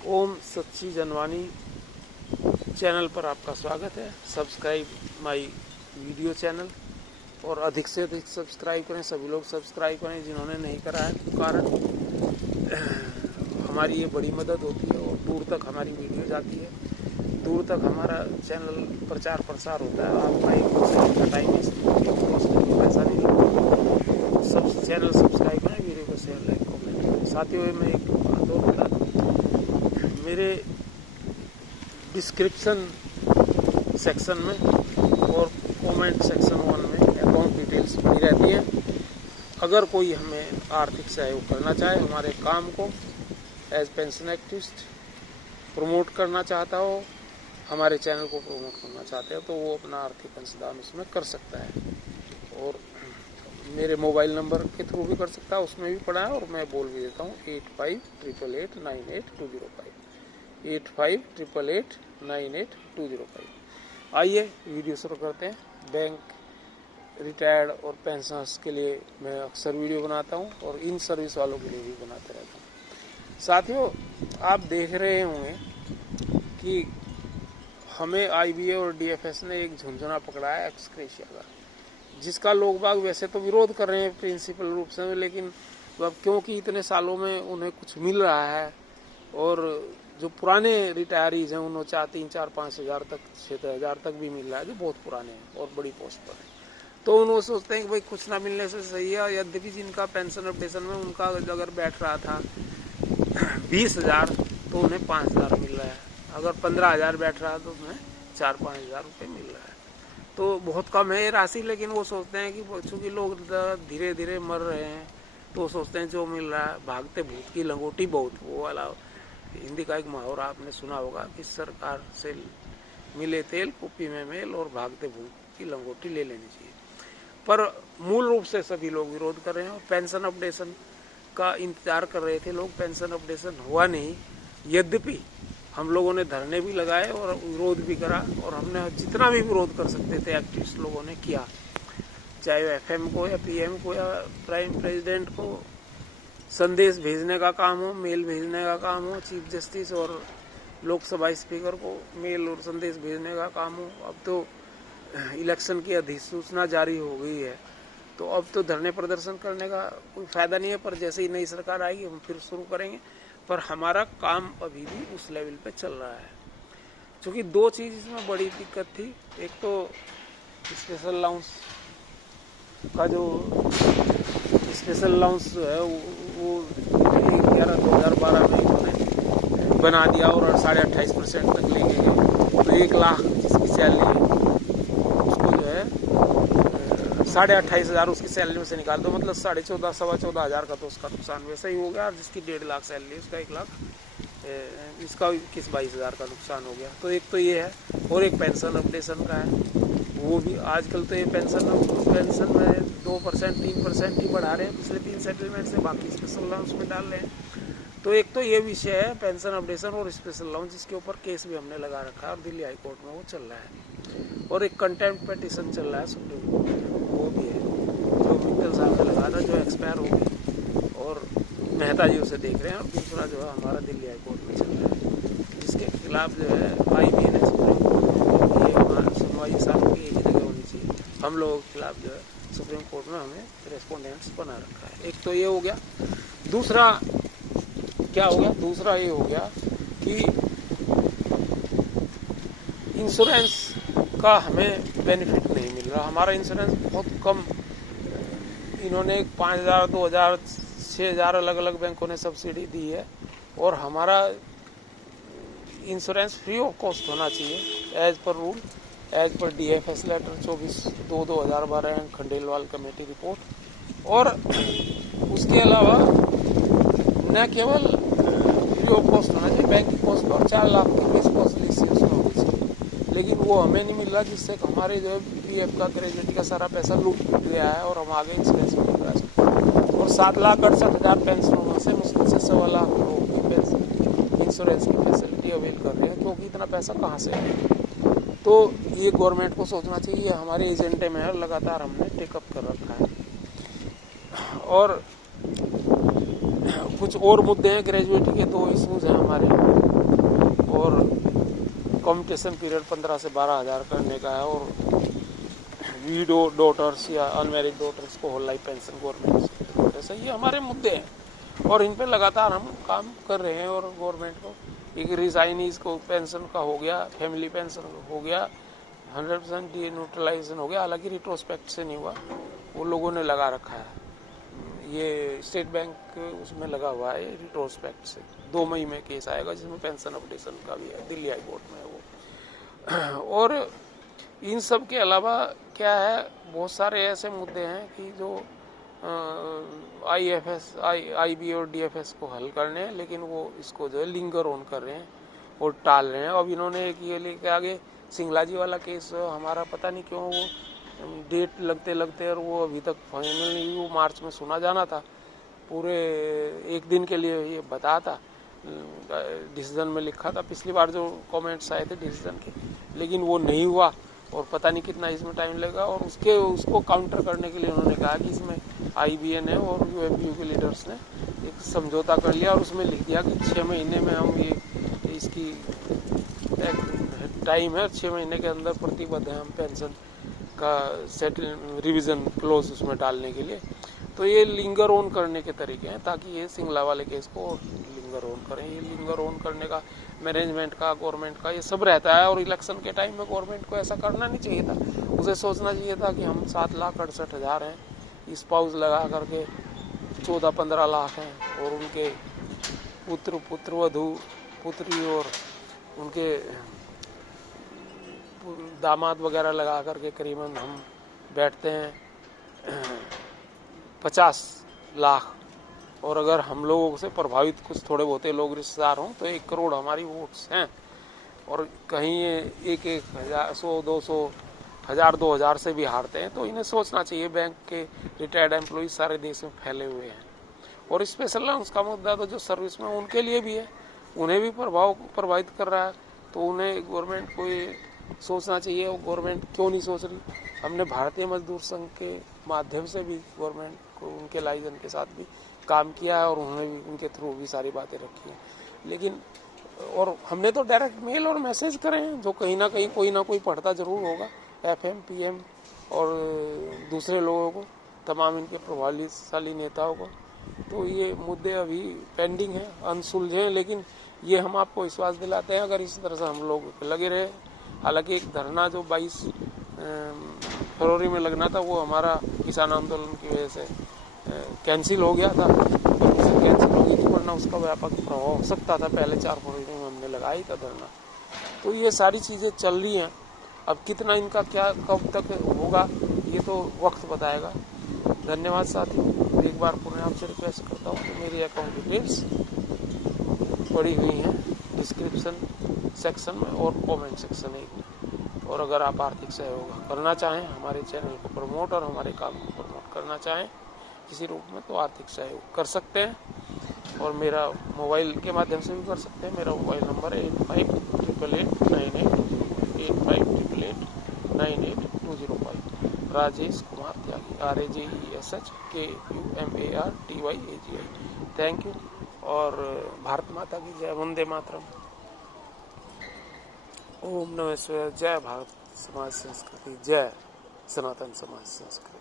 ओम सच्ची जनवानी चैनल पर आपका स्वागत है। सब्सक्राइब माय वीडियो चैनल और अधिक से अधिक सब्सक्राइब करें। सभी लोग सब्सक्राइब करें जिन्होंने नहीं करा है, कारण हमारी ये बड़ी मदद होती है और दूर तक हमारी वीडियो जाती है, दूर तक हमारा चैनल प्रचार प्रसार होता है। आपका एक टाइम पैसा नहीं लगता। सब चैनल सब्सक्राइब करें, वीडियो को शेयर लाइक कमेंट करें। साथियों में एक बात और बता दूँ, मेरे डिस्क्रिप्शन सेक्शन में और कमेंट सेक्शन 1 में अकाउंट डिटेल्स पड़ी रहती है। अगर कोई हमें आर्थिक सहयोग करना चाहे, हमारे काम को एज पेंशन एक्टिविस्ट प्रमोट करना चाहता हो, हमारे चैनल को प्रमोट करना चाहते हो, तो वो अपना आर्थिक अंशदान उसमें कर सकता है और मेरे मोबाइल नंबर के थ्रू भी कर सकता है, उसमें भी पड़ा है और मैं बोल भी देता हूँ 8588898205 8588898205। आइए वीडियो शुरू करते हैं। बैंक, रिटायर्ड और पेंशनर्स के लिए मैं अक्सर वीडियो बनाता हूं और इन सर्विस वालों के लिए भी बनाते रहता हूं। साथियों, आप देख रहे होंगे कि हमें आईबीए और डीएफएस ने एक झुंझुना पकड़ा है एक्स ग्रेशिया का, जिसका लोग बाग वैसे तो विरोध कर रहे हैं प्रिंसिपल रूप से, लेकिन अब क्योंकि इतने सालों में उन्हें कुछ मिल रहा है और जो पुराने रिटायरीज हैं उन्हें 3-4-5 हज़ार तक 6 हज़ार तक भी मिल रहा है, जो बहुत पुराने हैं और बड़ी पोस्ट पर हैं, तो उन्होंने सोचते हैं कि भाई कुछ ना मिलने से सही है। यद्यपि जिनका पेंशन अपडेशन में उनका अगर बैठ रहा था 20,000 तो उन्हें 5,000 मिल रहा है, अगर 15,000 बैठ रहा है तो उन्हें 4-5 हज़ार रुपये मिल रहा है, तो बहुत कम है ये राशि। लेकिन वो सोचते हैं कि चूंकि लोग धीरे धीरे मर रहे हैं तो सोचते हैं जो मिल रहा है, भागते भूत की लंगोटी बहुत, वो वाला हिंदी का एक मुहावरा आपने सुना होगा कि सरकार से मिले तेल कुप्पी में मेल और भागते भूत की लंगोटी ले लेनी चाहिए। पर मूल रूप से सभी लोग विरोध कर रहे हैं और पेंशन अपडेशन का इंतजार कर रहे थे लोग। पेंशन अपडेशन हुआ नहीं, यद्यपि हम लोगों ने धरने भी लगाए और विरोध भी करा और हमने जितना भी विरोध कर सकते थे एक्टिविस्ट लोगों ने किया, चाहे एफएम को या पीएम को या प्राइम प्रेसिडेंट को संदेश भेजने का काम हो, मेल भेजने का काम हो, चीफ जस्टिस और लोकसभा स्पीकर को मेल और संदेश भेजने का काम हो। अब तो इलेक्शन की अधिसूचना जारी हो गई है, तो अब तो धरने प्रदर्शन करने का कोई फायदा नहीं है, पर जैसे ही नई सरकार आएगी हम फिर शुरू करेंगे। पर हमारा काम अभी भी उस लेवल पे चल रहा है, क्योंकि दो चीज इसमें बड़ी दिक्कत थी। एक तो स्पेशल अलाउंस का जो स्पेशल अलाउंस जो है वो 11/2012 में उन्होंने बना दिया और 28.5% तक ले गए। तो 1 लाख जिसकी सैलरी उसको जो है 28,500 उसकी सैलरी में से निकाल दो, मतलब 14,500-14,15 हज़ार का तो उसका नुकसान वैसा ही हो गया। और जिसकी 1.5 लाख सैलरी उसका 1 लाख, इसका 21-22 हज़ार का नुकसान हो गया। तो एक तो ये है और एक पेंशन अपडेशन का है, वो भी आजकल तो ये पेंशन में 2% 3% ही बढ़ा रहे हैं पिछले 3 सेटलमेंट से, बाकी स्पेशल अलाउंस में डाल रहे हैं। तो एक तो ये विषय है पेंशन अपडेशन और स्पेशल अलाउंस, जिसके ऊपर केस भी हमने लगा रखा है और दिल्ली हाई कोर्ट में वो चल रहा है। और एक कंटेम्प्ट पिटीशन चल रहा है सुप्रीम कोर्ट में, वो भी है जो मित्तल साहब ने लगा था, जो एक्सपायर हो गई और मेहता जी उसे देख रहे हैं। और दूसरा जो है हमारा दिल्ली हाई कोर्ट में चल रहा है, जिसके खिलाफ जो है आईबीए ने सुप्रीम कोर्ट में ये सुनवाई सालों की एक ही जगह होनी चाहिए, हम लोगों के खिलाफ जो है सुप्रीम कोर्ट में हमें रेस्पोंडेंट्स बना रखा है। एक तो ये हो गया। दूसरा क्या हो गया? दूसरा ये हो गया कि इंश्योरेंस का हमें बेनिफिट नहीं मिल रहा। हमारा इंश्योरेंस बहुत कम, इन्होंने 5,000 2,000 6,000 अलग अलग बैंकों ने सब्सिडी दी है और हमारा इंश्योरेंस फ्री ऑफ कॉस्ट होना चाहिए as per rule, as per DFS letter 24/2/2012 and Khandelwal committee report. और उसके अलावा न केवल फ्री ऑफ कॉस्ट होना चाहिए, बैंक की कॉस्ट और 4 लाख की बेस कॉस्टली उसमें होनी चाहिए, लेकिन वो हमें नहीं मिल रहा, जिससे हमारे जो है पीएफ का ग्रेजुएटी का सारा पैसा लूट गया है और हम आगे इंश्योरेंस में नहीं करा सकते। और 7,68,000 पेंशनों से मुश्किल से 1.25 लाख लोग की इंश्योरेंस की फैसिलिटी अवेल कर रहे हैं, क्योंकि इतना पैसा कहाँ से आएगा। तो ये गवर्नमेंट को सोचना चाहिए, ये हमारे एजेंडे में है, लगातार हमने टेकअप कर रखा है। और कुछ और मुद्दे हैं, ग्रेजुएटी के 2 इशूज हैं हमारे, और कॉम्पिटिशन पीरियड 15 से 12 हज़ार करने का है, और वीडो डॉटर्स या अनमैरिड डॉटर्स को होल लाइफ पेंशन गवर्नमेंट से, ये हमारे मुद्दे हैं और इन पे लगातार हम काम कर रहे हैं। और गवर्नमेंट को एक रिजाइनीज को पेंशन का हो गया, फैमिली पेंशन हो गया, 100% न्यूट्रलाइजेशन हो गया, हालांकि रिट्रोस्पेक्ट से नहीं हुआ, वो लोगों ने लगा रखा है। ये स्टेट बैंक उसमें लगा हुआ है रिट्रोस्पेक्ट से। 2 मई में केस आएगा जिसमें पेंशन अपडेशन का भी है, दिल्ली हाई कोर्ट में वो। और इन सब के अलावा क्या है, बहुत सारे ऐसे मुद्दे हैं कि जो IFS, IB और DFS को हल करने हैं, लेकिन वो इसको जो है लिंगर ऑन कर रहे हैं और टाल रहे हैं। अब इन्होंने एक ये लेके आगे सिंगला जी वाला केस हमारा पता नहीं क्यों वो डेट लगते लगते और वो अभी तक फाइनल नहीं, वो मार्च में सुना जाना था, पूरे 1 दिन के लिए ये बता था, डिसीजन में लिखा था पिछली बार जो कमेंट्स आए थे डिसीजन के, लेकिन वो नहीं हुआ और पता नहीं कितना इसमें टाइम लगेगा। और उसको काउंटर करने के लिए उन्होंने कहा कि इसमें IBA ने और UFU के लीडर्स ने एक समझौता कर लिया और उसमें लिख दिया कि 6 महीने में हम ये इसकी टाइम है, 6 महीने के अंदर प्रतिबद्ध है हम पेंशन का सेटल रिवीजन क्लोज उसमें डालने के लिए। तो ये लिंगर ऑन करने के तरीके हैं ताकि ये सिंगला वाले केस को लिंगर ऑन करें। ये लिंगर ऑन करने का मैनेजमेंट का, गवर्नमेंट का ये सब रहता है, और इलेक्शन के टाइम में गवर्नमेंट को ऐसा करना नहीं चाहिए था। उसे सोचना चाहिए था कि हम 7,68,000 हैं, स्पाउस लगा करके 14-15 लाख हैं, और उनके पुत्र वधू पुत्री और उनके दामाद वगैरह लगा करके करीबन हम बैठते हैं 50 लाख। और अगर हम लोगों से प्रभावित कुछ थोड़े बहुत लोग रिश्तेदार हों तो 1 करोड़ हमारी वोट्स हैं, और कहीं 1,000, 100, 200, 1000, 2000 से भी हारते हैं। तो इन्हें सोचना चाहिए, बैंक के रिटायर्ड एम्प्लॉय सारे देश में फैले हुए हैं, और स्पेशल अलाउंस का मुद्दा तो जो सर्विस में उनके लिए भी है, उन्हें भी प्रभावित कर रहा है। तो उन्हें गवर्नमेंट को ये सोचना चाहिए, और गवर्नमेंट क्यों नहीं सोच रही। हमने भारतीय मजदूर संघ के माध्यम से भी गवर्नमेंट को, उनके लाइजन के साथ भी काम किया है, और उन्होंने भी उनके थ्रू भी सारी बातें रखी हैं। लेकिन और हमने तो डायरेक्ट मेल और मैसेज करे हैं, जो कहीं ना कहीं कोई ना कोई पढ़ता जरूर होगा, FM, PM और दूसरे लोगों को, तमाम इनके प्रभावशाली नेताओं को। तो ये मुद्दे अभी पेंडिंग हैं, अनसुलझे हैं, लेकिन ये हम आपको विश्वास दिलाते हैं अगर इस तरह से हम लोग लगे रहे। हालांकि एक धरना जो 22 फरवरी में लगना था वो हमारा किसान आंदोलन की वजह से कैंसिल हो गया था, और उसे कैंसिल हो गई थी, वरना उसका व्यापक प्रभाव हो सकता था। पहले 4 फरवरी में हमने लगाई था धरना। तो ये सारी चीज़ें चल रही हैं, अब कितना इनका क्या कब तक होगा ये तो वक्त बताएगा। धन्यवाद साथियों। एक बार पुनः आपसे रिक्वेस्ट करता हूँ कि मेरी अकाउंट डिटेल्स पड़ी हुई हैं डिस्क्रिप्शन सेक्शन में और कमेंट सेक्शन में, और अगर आप आर्थिक सहयोग करना चाहें, हमारे चैनल को प्रमोट और हमारे काम को प्रमोट करना चाहें किसी रूप में, तो आर्थिक सहयोग कर सकते हैं, और मेरा मोबाइल के माध्यम से भी कर सकते हैं। मेरा मोबाइल नंबर है 85889820, 8588982005। राजेश कुमार त्यागी, RAJESHKUMARTYAGI। थैंक यू, और भारत माता की जय, वंदे मातरम, ओम नमः शिवाय, जय भारत समाज संस्कृति, जय सनातन समाज संस्कृति।